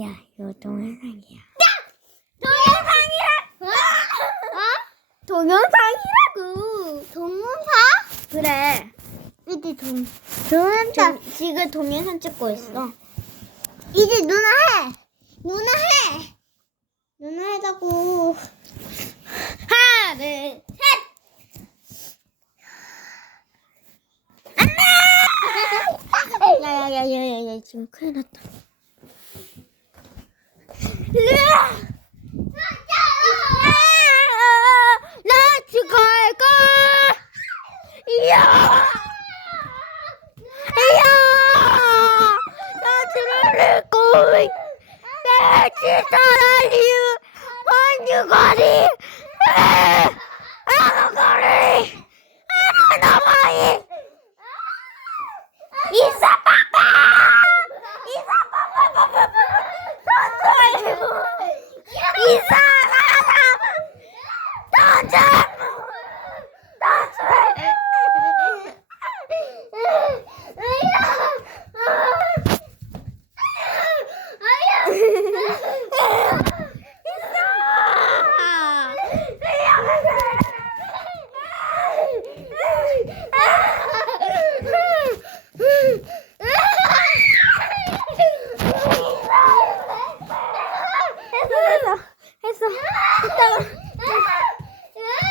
야, 이거 동영상이야. 동영상이라고. 동영상? 그래. 이제 동 동영상 지금 동영상 찍고 있어. 이제 누나 해. 누나 해. 누나 해자고. 하나, 둘, 셋. 안 돼. 야 야 야 야야 지금 큰일 났다. Isa papa! Isa papa! 你杀了他！等着。kızım.